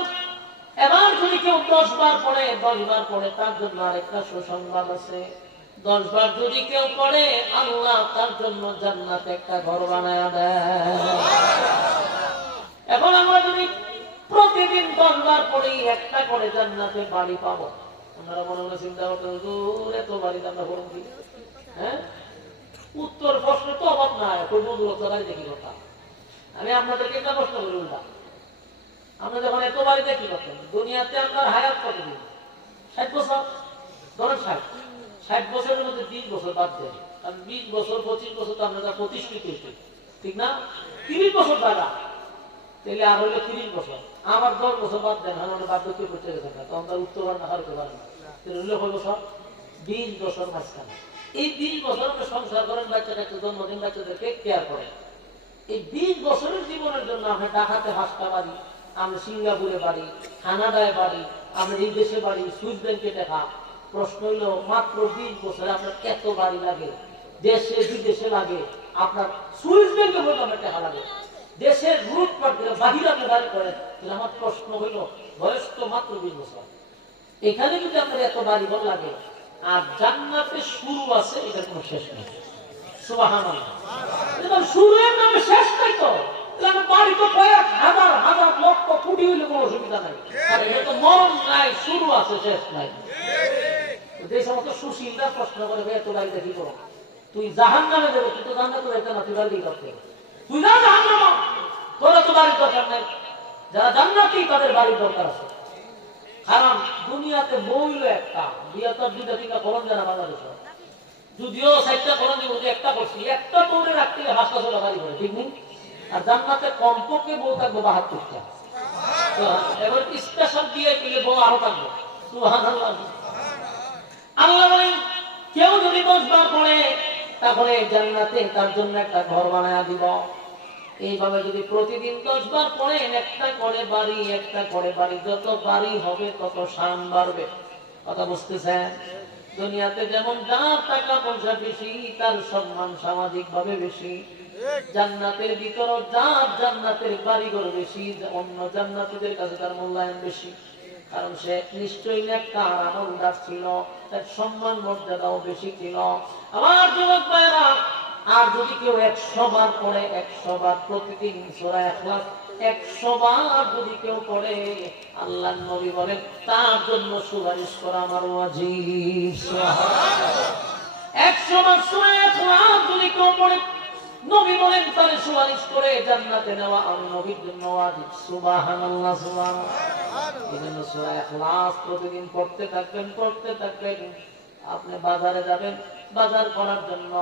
এবার যদি কেউ 10 বার পড়ে, 10 বার পড়ে, তার জন্য আরেকটা সুসংবাদ আছে। 10 বার যদি কেউ পড়ে, আল্লাহ তার জন্য জান্নাতে একটা ঘর বানায় দেয়। এখন আমরা যদি প্রতিদিন 10 বার পড়ি, একটা করে জান্নাতে বাড়ি পাবো। আপনারা মনে মনে চিন্তা করতে দূর এত বাড়ি আমরা করুন কি? হ্যাঁ, উত্তর প্রশ্ন তো অভাব নাই, কোন দূরত্বটাই দেখি কথা। আমি আপনাদেরকে একটা প্রশ্ন করি উল্টা, আমরা যখন এত বাড়িতে কি করতেন? দুনিয়াতে আপনার হায়াত কতদিন? 60 বছর, ধরেন 60 বছরের মধ্যে 20 বছর বাদ দেন, কারণ 20 বছর 25 বছর তো আপনারা প্রতিষ্ঠিত হয়েছে, ঠিক না? 30 বছর টাকা, তাহলে আর হইলো 30 বছর। আমার 10 বছর বাদ দেন, আমার বার্ধক্য করতে গেছেন না, তখন তার উত্তর না হারতে পারেন না, হইলো কয় বছর? 20 বছর মাঝখানে। এই 20 বছর আপনি সংসার করেন, বাচ্চাটাকে জন্মদিন, বাচ্চাদেরকে কেয়ার করেন। এই 20 বছরের জীবনের জন্য আপনি ঢাকাতে হাসটা বাড়ি, আমি সিঙ্গাপুরে বাড়ি, কানাডায় বাড়ি, আমি এই দেশে বাড়ি, সুইস ব্যাংকে টাকা। প্রশ্ন হইল মাত্র 20 বছরে আপনার এত বাড়ি লাগে, দেশে বিদেশে লাগে, আপনার সুইস ব্যাংকে বলতে আপনার টাকা লাগে, দেশের রুট বাহিরে আপনি বাড়ি করেন। আমার প্রশ্ন হইল বয়স তো মাত্র 20 বছর, এখানে যদি আপনার এত বাড়ি ঘর লাগে, আর জান্নাতে শুরু আছে, এটার কোনো শেষ নেই। সুবহানাল্লাহ, এটা শুরুর নামে শেষ নাই তো। তাহলে বাড়ি তো কয়েক হাজার হাজার লক্ষ কোটি হইলে কোনো অসুবিধা নাই, আর এটা তো মরণ নাই, শুরু আছে, শেষ নাই। যে সমস্ত সুশীলরা প্রশ্ন করে এত বাড়িতে কি করো, তুই জাহান্নামে যাবে, তুই তো জান্নাতে যাইতে না, তুই বাড়ি করতে, তুই যা জাহান্নামে, তোরা তো বাড়ির দরকার নাই। যারা জান্নাতি তাদের বাড়ির দরকার আছে, কারণ দুনিয়াতে বইল একটা, বিয়ে তো 2টা 3টা করণ জানা বাংলাদেশে, যদিও 4টা করণ দিব, একটা করছি, একটা দৌড়ে রাখতে 5টা 6টা বাড়ি করে, ঠিক নেই? আর জান্নাতে কমপক্ষে বউ থাকবো 72টা, এবার স্পেশাল দিয়ে দিলে বউ আরো থাকবো। সুবহানাল্লাহ। আল্লাহ বলেন কেউ যদি 10 বার পড়ে, তারপরে জান্নাতে তার জন্য একটা ঘর বানায় দিব। এইভাবে যদি প্রতিদিন 10 বার পড়েন, একটা করে বাড়ি, একটা করে বাড়ি, যত বাড়ি হবে তত শান বাড়বে। কথা বুঝতেছেন? দুনিয়াতে যেমন যার টাকা পয়সা বেশি, তার সম্মান সামাজিক ভাবে বেশি। জান্নাতের ভিতর যার জান্নাতের বাড়িঘর বেশি, অন্য জান্নাতীদের কাছে তার মূল্যায়ন বেশি, কারণ সে নিশ্চয়ই একটা আমলদার ছিল, তার সম্মান মর্যাদাও বেশি ছিল। আমার যুবক ভাইরা, আর যদি কেউ 100 বার পড়ে, 100 বার প্রতিদিন সূরা ইখলাস 100 বার যদি কেউ পড়ে, আল্লাহর নবী বলেন তার জন্য সুপারিশ করা আমার ওয়াজিব। সুবহানাল্লাহ। 100 বার সূরা ইখলাস যদি কেউ পড়ে, নবী বলেন তার সুপারিশ করে জান্নাতে নেওয়া আমি নবীর জন্য ওয়াজিব। সুবহানাল্লাহ, সুবহানাল্লাহ। এজন্য সূরা ইখলাস প্রতিদিন পড়তে থাকবেন, পড়তে থাকবেন। আপনি বাজারে যাবেন, বাজার করার জন্য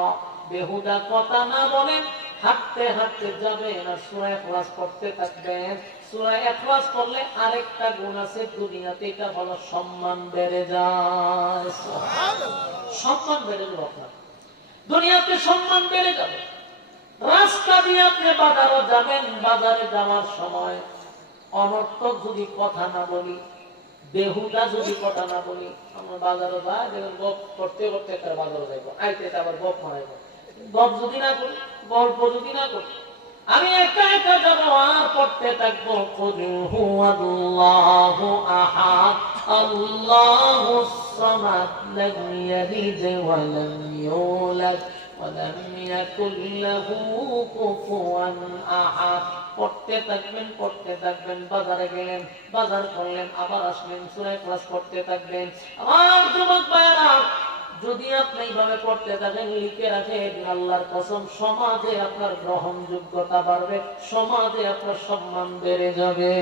বেহুদা কথা না বলেন, হাঁটতে হাঁটতে যাবেন আর সূরা ইখলাস পড়তে থাকবেন। সূরা ইখলাস পড়লে আরেকটা গুণ আছে দুনিয়াতে, এটা হলো সম্মান বেড়ে যায়। সম্মান বেড়ে যাবে আপনার, দুনিয়াতে সম্মান বেড়ে যাবে। রাস্তা দিয়ে আপনি বাজারে যাবেন, বাজারে যাওয়ার সময় অনর্থক যদি কথা না বলি, বেহুদা যদি কথা না বলি, আমরা বাজারে যাই দেখেন গপ করতে করতে একটা বাজারে যাইব, আইতে আবার গপ মারাইব, গপ যদি না করি, গল্প যদি না করি, আমি একা একা যাবো আর পড়তে থাকবো কুল হুয়াল্লাহু আহাদ আল্লাহুস সামাদ লাম ইয়ালিদ ওয়া লাম ইউলাদ ওয়া লাম ইয়াকুল লাহু কুফুয়ান আহাদ। পড়তে থাকবেন, পড়তে থাকবেন। বাজারে গেলেন, বাজার করলেন, আবার আসলেন, সূরা ইখলাস পড়তে থাকবেন। আমার যুবক ভাইরা, যদি আপনি এইভাবে পড়তে থাকেন, লিখে রাখেন, আল্লাহর কসম সমাজে আপনার গ্রহণযোগ্যতা বাড়বে, সমাজে আপনার সম্মান বেড়ে যাবে।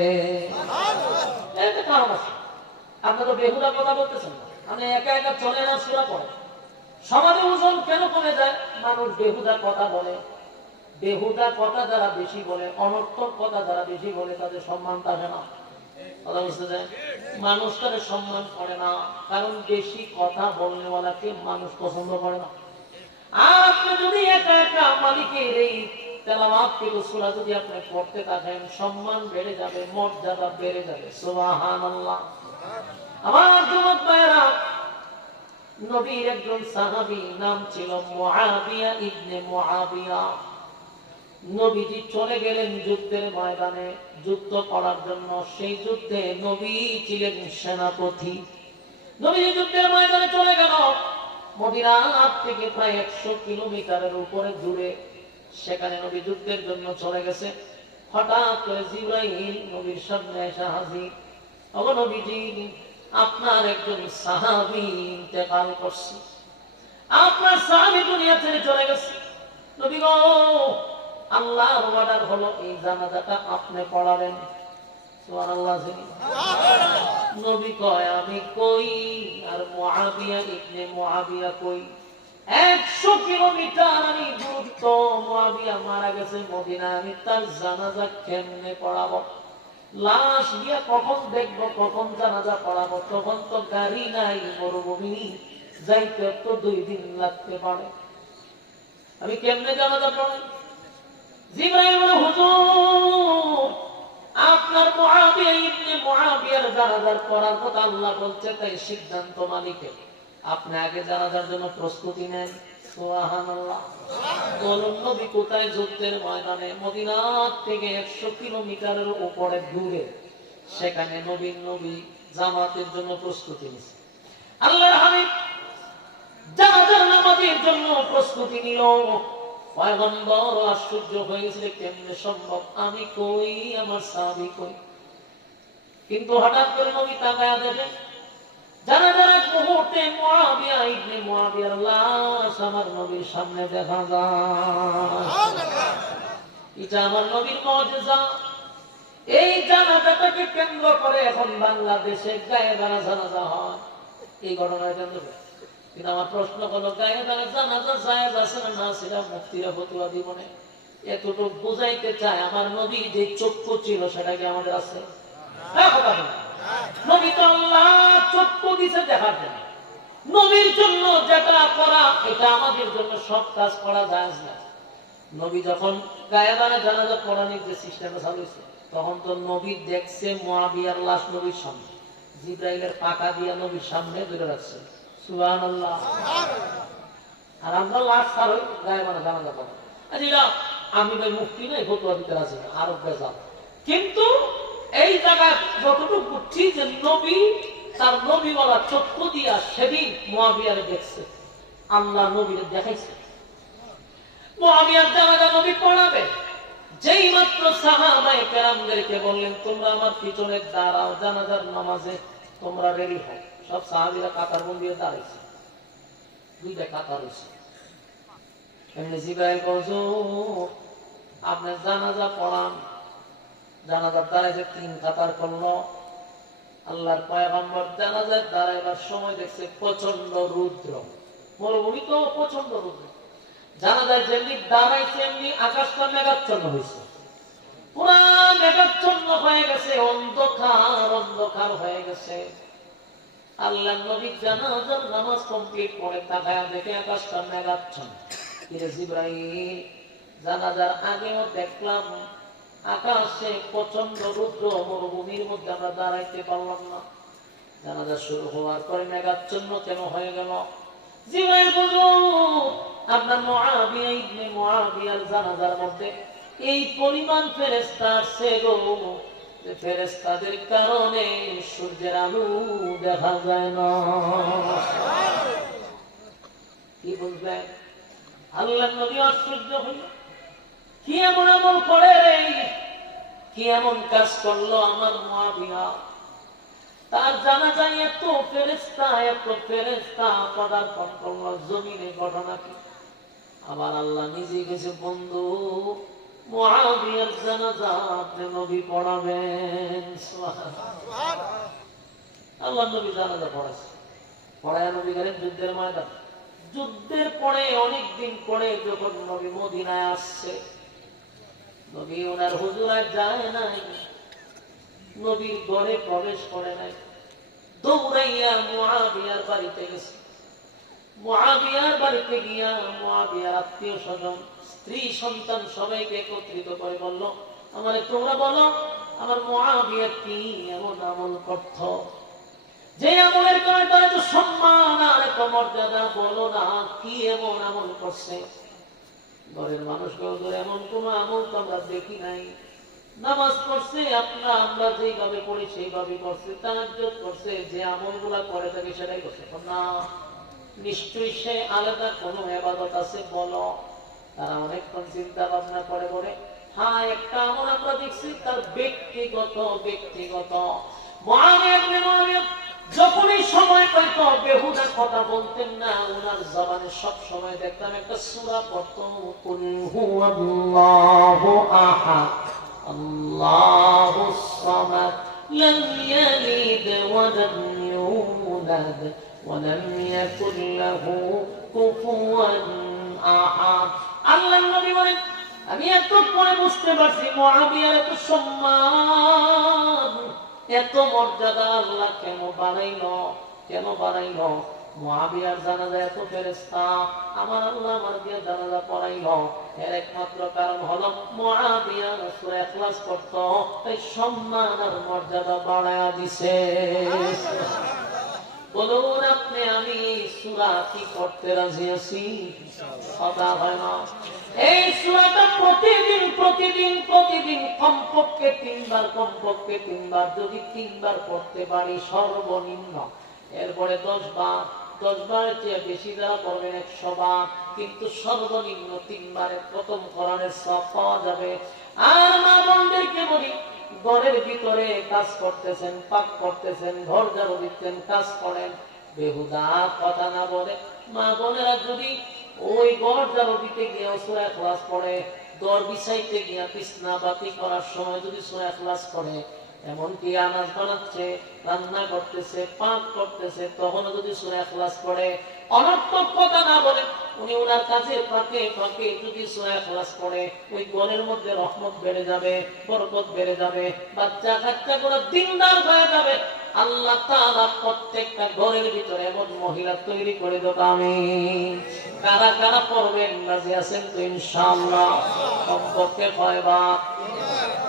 এটা কারণ আছে, আপনি তো বেহুদা কথা বলতেছেন না, আপনি একা একা চলে না সূরা পড়ে। সমাজে ওজন কেন কমে যায়? মানুষ বেহুদা কথা বলে। বেহুদা কথা যারা বেশি বলে, অনর্থক কথা যারা বেশি বলে, তাদের সম্মান থাকে না। কথা বুঝতে চায়? মানুষ তার সম্মান করে না, কারণ বেশি কথা বলনেওয়ালাকে মানুষ পছন্দ করে না। আর আপনি যদি একা একা মালিকের এই তেলাওয়াত থেকে সূরা যদি আপনি পড়তে থাকেন, সম্মান বেড়ে যাবে, মর্যাদা বেড়ে যাবে। সুবহানাল্লাহ। আমার যুবক ভাইরা, নবীর একজন সাহাবী নাম ছিল মুআবিয়া ইবনে মুআবিয়া। নবীজি চলে গেলেন যুদ্ধের ময়দানে যুদ্ধ করার জন্য। সেই যুদ্ধে নবী ছিলেন সেনাপতি। নবীজি যুদ্ধের ময়দানে চলে গেল। মদিনা থেকে প্রায় 100 কিলোমিটারের উপরে দূরে, সেখানে নবী যুদ্ধের জন্য চলে গেছে। হঠাৎ করে জিবরাইল নবীর সামনে এসে হাজির। ওগো নবীজি, আপনার একজন সাহাবী ইন্তেকাল করছে, আপনার সাহাবী দুনিয়া ছেড়ে চলে গেছে। নবী গো, আল্লাহর অর্ডার হলো এই জানাজাটা আপনি পড়াবেন। সুবহানাল্লাহ। নবী কয় আমি কই আর মুআবিয়া ইবনে মুআবিয়া কই? 100 কিলোমিটার আমি দূরত্ব। মুআবিয়া মারা গেছে মদিনায়, আমি তার জানাজা কেমনে পড়াবো? লাশ গিয়া কখন দেখবো, কখন জানাজা পড়াবো? তখন তো গাড়ি নাই, মরুভূমি, যাইতে তো 2 দিন লাগতে পারে। আমি কেমনে জানাজা পড়াই? জিবরাইল বলে, হুজুর, আপনার মুআবিয়া ইবনে মুআবিয়ার জানাজার পড়ার কথা আল্লাহ বলছে, তাই সিদ্ধান্ত মালিকের। আপনি আগে জানাজার জন্য প্রস্তুতি নেন। সুবহানাল্লাহ। বলুন নবী কোথায়? যুদ্ধের ময়দানে, মদিনা থেকে 100 কিলোমিটারের উপরে দূরে, সেখানে নবী জামাতের জন্য প্রস্তুতি নিছে। আল্লাহর হাবিব জানাজার নামাজের জন্য প্রস্তুতি নিল। পয়গম্বর আশ্চর্য হয়েছিল, কেমনে সম্ভব? আমি কই, আমার সাহাবী কই? কিন্তু হঠাৎ করে নবী তাকায়া দেখেন, জানাজার এক মুহূর্তে মুআবিয়া ইবনে মুআবিয়ার লাশ আমার নবীর সামনে দেখা যায়। এটা আমার নবীর মুজিজা। এই জানাজাটাকে কেন্দ্র করে এখন বাংলাদেশে গায়েবানা জানাজা হয়। এই ঘটনার কেন্দ্র করে। কিন্তু আমার প্রশ্ন হলো, গায়েবানা জানাজা জায়েজ আছে না না? সেটা মুফতিরা ফতোয়া দিবনে এতটুকু বুঝাইতে চায়, আমার নবী যে চক্ষু ছিল সেটা কি আমাদের আছে? নবী তো আল্লাহ চক্ষু দিছে দেখার জন্য। নবীর জন্য যেটা করা, এটা আমাদের জন্য সব কাজ করা যায় না। নবী যখন গায়েবানা জানাজা পড়ানোর যে সিস্টেমে চালু হয়েছে, তখন তো নবী দেখছে মুআবিয়ার লাশ নবীর সামনে, জিবরাইলের পাকা দিয়া নবীর সামনে ধরে রাখছে। সুবহানাল্লাহ। আর আমরা লাশ ছাড়াই গায়েবানা জানাজা পড়া, আমি ভাই মুফতি নাই, ফতোয়া দিতে রাজি না, আরো বেজাল। কিন্তু এই জায়গায় যতটুকু বুঝছি যে নবী তার নবী বলা চক্ষু দিয়া সেদিন মুআবিয়ারে দেখছে, আল্লাহ নবীরে দেখাইছে। মুআবিয়ার জানাজা নবী পড়াবে। যেই মাত্র সাহাবায়ে কেরামদেরকে বললেন, তোমরা আমার পিছনে দাঁড়াও, জানাজার নামাজে তোমরা রেডি হও। সব সাহাবীরা কাতার বন্ধ দাঁড়াইছে, 2টা কাতার হয়েছে। এমনি জিবরাইল বলছো, আপনি জানাজা পড়ান। জানাজার দাঁড়াইছে, 3 কাতার করলো। আল্লাহর পয়গম্বর জানাজার দাঁড়াইবার সময় দেখছে প্রচন্ড রুদ্র, মরুভূমি তো প্রচন্ড রুদ্র। জানাজায় যেমনি দাঁড়াইছে এমনি আকাশটা মেঘাচ্ছন্ন হয়েছে, পুরা মেঘাচ্ছন্ন হয়ে গেছে, অন্ধকার অন্ধকার হয়ে গেছে। আল্লাহ নবী জানাজার নামাজ কমপ্লিট করে তাকায়া দেখে আকাশটা মেঘাচ্ছন্ন। কিরে জিবরাইল, জানাজার আগেও দেখলাম আকাশে প্রচন্ড রুদ্র, মরুভূমির মধ্যে আমরা দাঁড়াইতে পারলাম না। জানাজা শুরু হওয়ার পরে মেঘাচ্ছন্ন কেন হয়ে গেল? জিবরাইল বলল, আপনার মুআবিয়া ইবনে মুআবিয়ার জানাজার মধ্যে এই পরিমাণ ফেরেশতা আছে গো, যে ফেরেশতাদের কারণে সূর্যের আলো দেখা যায় না। কি বুঝলেন? আল্লাহর নবী আশ্চর্য হইল, কি এমন আমল করে রে, কি এমন কাজ করলো আমার মুআবিয়া? তার জানাজায় এত ফেরেশতা পদার্পণ করলো জমিনে, ঘটনা কি? আবার আল্লাহ নিজে গেছে, বন্ধু মুআবিয়ার জানাজা আপনি নবী পড়াবেন। আল্লাহ নবী জানাজা পড়াছে, পড়ায় নবী গেলেন যুদ্ধের ময়দান। যুদ্ধের পরে অনেকদিন পরে যখন নবী মদিনায় আসছে, নবী ওনার হুজুরায় যায় নাই, নবীর ঘরে প্রবেশ করে নাই, দৌড়াইয়া মুআবিয়ার বাড়িতে গেছে। মুআবিয়ার বাড়িতে গিয়া মুআবিয়ার আত্মীয় স্বজন, স্ত্রী সন্তান সবাইকে একত্রিত করে বলল, আমারে তোমরা বলো আমার মুআবিয়া কি এমন আমল করত যে আমলের কারণে তার এত সম্মান আর এত মর্যাদা, বলো না কি এমন আমল করছে। ঘরের মানুষকেও ধরে এমন কোন আমল তো আমরা দেখি নাই, নামাজ পড়ছে আমরা যেভাবে পড়ি সেইভাবে করছে, তাহাজ্জুদ করছে, যে আমলগুলা করে থাকে সেটাই করছে না, নিশ্চয়ই সে আলাদা কোনো ইবাদত আছে বলো। তারা অনেকক্ষণ চিন্তা ভাবনা করে বলে, হ্যাঁ একটা আমল আমরা দেখছি, তার ব্যক্তিগত মুআবিয়া যখনই সময় পাইত বেহুদা কথা বলতেন না, ওনার জবানে সব সময় দেখতাম একটা সূরা পড়ত, কুল হুয়াল্লাহু আহাদ আল্লাহুস সামাদ লাম ইয়ালিদ ওয়া লাম ইউলাদ ওয়া লাম ইয়াকুল লাহু কুফুয়ান আহাদ। আল্লাহর নবী বলেন, আমি এত পরে বুঝতে পারছি মুআবিয়ার এত সম্মান, এত মর্যাদা আল্লাহ কেন বানাইলো। মুআবিয়ার জানাজা এত ফেরেশতা আমার আল্লাহ আমার দিয়ে জানাজা পড়াইলো, এর একমাত্র কারণ হলো মুআবিয়া সূরা ইখলাস পড়তো, তাই সম্মান আর মর্যাদা বাড়ায়া দিছে। বলুন আপনি আমি সূরা কি পড়তে রাজি আছি? কথা হয় না। এই সূরাটা প্রতিদিন কমপক্ষে তিনবার যদি তিনবার পড়তে পারি সর্বনিম্ন, এরপরে 10 বারের চেয়ে বেশি যারা পড়বেন 100 বার, কিন্তু সর্বনিম্ন 3 বারের প্রথম কোরআনের সওয়াব পাওয়া যাবে। আর মা বোনদেরকে বলি, ঘরের ভিতরে কাজ করতেছেন, পাক করতেছেন, ঘর ঝাড়ু দিচ্ছেন, কাজ করেন, বেহুদা কথা না বলে মা বোনেরা যদি ওই ঘর ঝাড়ু দিতে গিয়ে সূরা ইখলাস পড়ে, দর বিছাইতে গিয়া বিছনা বাতি করার সময় যদি সূরা ইখলাস পড়ে, এমনকি আনাজ বানাচ্ছে, রান্না করতেছে, পাক করতেছে, তখনও যদি সূরা ইখলাস পড়ে, অনর্থক কথা না বলে উনি ওনার কাজের ফাঁকে যদি সূরা ইখলাস পড়ে, ওই ঘরের মধ্যে রহমত বেড়ে যাবে, বরকত বেড়ে যাবে, বাচ্চা কাচ্চাগুলো দিনদার হয়ে যাবে। আল্লাহ তাআলা প্রত্যেকটা ঘরের ভিতরে এমন মহিলা তৈরি করে দেব। আমিন। কারা কারা পড়বেন রাজি আছেন তো? ইনশাআল্লাহ। কমপক্ষে কয়বার?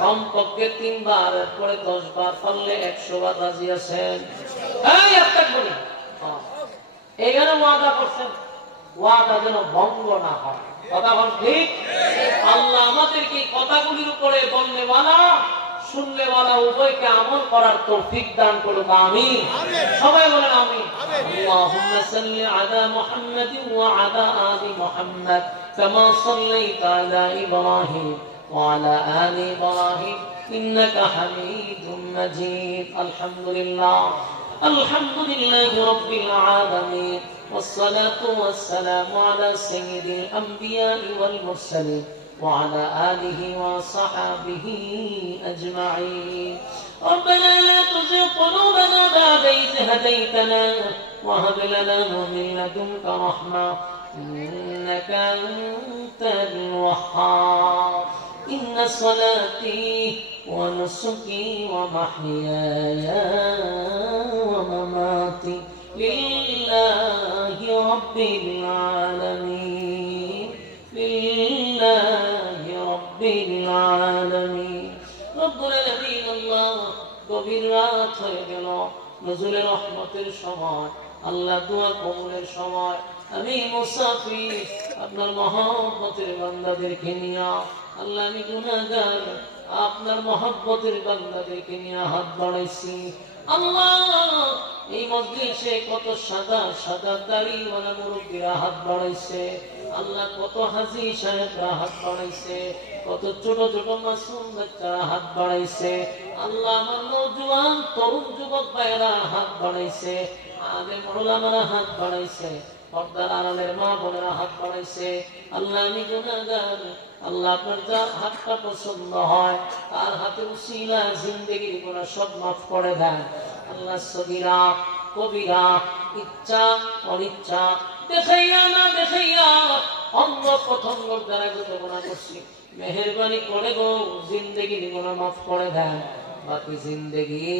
কমপক্ষে 3 বার, পরে 10 বার, পারলে 100 বার রাজি আছেন? এই একটা বলি, এখানে ওয়াদা করছেন, ওয়াদা যেন ভঙ্গ না হয়। কথা বল ঠিক? আল্লাহ আমাদেরকে কথাগুলির উপরে বলনেওয়ালা শুননেওয়ালা উভয়কে আমল করার তৌফিক দান করুন। আমিন। সবাই বলেন আমিন। আল্লাহুম্মা সাল্লি আলা মুহাম্মাদিন ওয়া আলা আলি মুহাম্মাদ কামা সাল্লাইতা আলা ইব্রাহিম ওয়া আলা আলি ইব্রাহিম ইন্নাকা হামিদুম মাজিদ। আলহামদুলিল্লাহি রাব্বিল আলামিন والصلاة والسلام على سيد الأنبياء والمرسلين وعلى آله وصحبه أجمعين. ربنا لا تزغ قلوبنا بعد إذ هديتنا وهب لنا من لدنك رحمة إنك أنت الوهاب. إن صلاتي ونسكي ومحياي ومماتي لله رب العالمين لله رب العالمين. رب العالمين الله গভীর রাত হয়ে গেল, নজুলে রহমতের সময়, আল্লাহ দোয়া কবুলের সময়, আমি মুসাফির আপনার মহব্বতের বান্দাদেরকে নিয়ে, আল্লাহ আমি গুনাহগার আপনার মহব্বতের বান্দাদেরকে নিয়ে হাত বাড়াইছি। আল্লাহ এই মজলিসে কত সাদা সাদা দাড়িওয়ালা মুরব্বীরা হাত বাড়াইছে, আল্লাহ কত হাজী সাহেবরা হাত বাড়াইছে, কত ছোট ছোট মাসুম বাচ্চারা হাত বাড়াইছে, আল্লাহ আমার নওজোয়ান তরুণ যুবক ভাইরা হাত বাড়াইছে, আলেম ওলামারা হাত বাড়াইছে, পর্দার আড়ালের মা বোনেরা হাত বাড়াইছে। আল্লাহ আমি গুনাহগার, আল্লাহ আপনার যার হাতটা পছন্দ হয় তার হাতে উসিলা জিন্দেগির গুনাহ সব মাফ করে দেন। আল্লাহ সগীরা কবিরা ইচ্ছা অনিচ্ছা দেখাইয়া না দেখাইয়া অঙ্গ প্রত্যঙ্গের দ্বারা যত গুনাহ করছি মেহেরবানি করে গো জিন্দেগির গুনাহ মাফ করে দেন। বাকি জিন্দেগি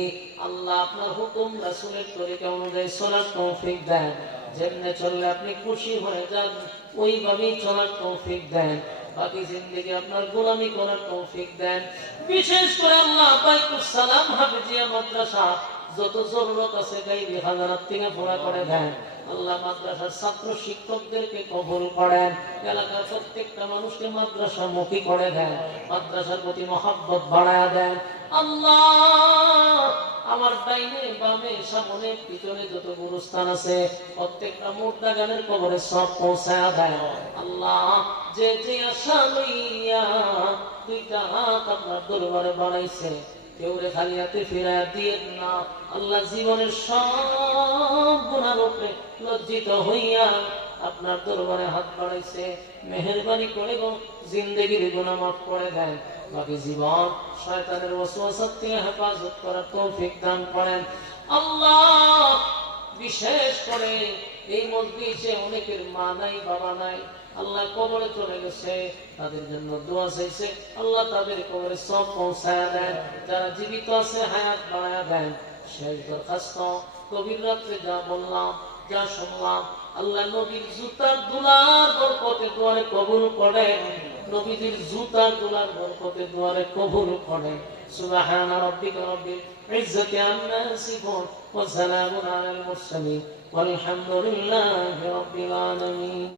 আল্লাহ আপনার হুকুম রাসূলের তরিকা অনুযায়ী চলার তৌফিক দেন। যেমনে চললে আপনি খুশি হয়ে যান ওইভাবেই চলার তৌফিক দেন। বাকি জিন্দেগি আপনার গোলামি করার তৌফিক দেন। বিশেষ করে আল্লাহ বাইতুস সালাম হাফেজিয়া মাদ্রাসা যত জরুরত আছে গাইবি হাজারাত থেকে পুরা করে দেন। আল্লাহ মাদ্রাসার ছাত্র শিক্ষকদেরকে কবুল করেন। এলাকার প্রত্যেকটা মানুষকে মাদ্রাসামুখী করে দেন। মাদ্রাসার প্রতি মহব্বত বাড়ায়া দেন। আল্লাহ আমার ডাইনে বামে সামনে পিছনে যত গুরুস্থান আছে প্রত্যেকটা মুর্দা গানের কবরে সব পৌঁছায়া দেন। আল্লাহ যে যে আশা লইয়া দুইটা হাত আপনার দরবারে বাড়াইছে কেউ রে খালি হাতে ফিরাইয়া দিয়েন না। আল্লাহ জীবনের সব গুনার উপরে লজ্জিত হইয়া আপনার দরবারে হাত বাড়াইছে, মেহেরবানি করে গো জিন্দেগির গুনাহ মাফ করে দেন। বাকি জীবন শয়তানের ওয়াসওয়াসা থেকে হেফাজত করার তৌফিক দান করেন। আল্লাহ বিশেষ করে এই মজলিসে অনেকের মা নাই বাবা নাই, আল্লাহ কবরে চলে গেছে, তাদের জন্য দোয়া চাইছে। আল্লাহ তাদের কবরে সব পৌঁছায়া দেন। যারা জীবিত আছে হায়াত বাড়ায়া দেন। শেষ দরখাস্ত, গভীর রাত্রে যা বললাম যা শুনলাম আল্লাহ নবীর জুতার দুলার বরকতে দুয়ারে কবুল করেন। নবীজির জুতার দুলার বরকতে দুয়ারে কবুল করেন। সুবহানা রাব্বিকা রাব্বিল ইজ্জাতি আম্মা ইয়াসিফুন ওয়া সালামুন আলাল মুরসালিন ওয়ালহামদুলিল্লাহি রাব্বিল আলামিন।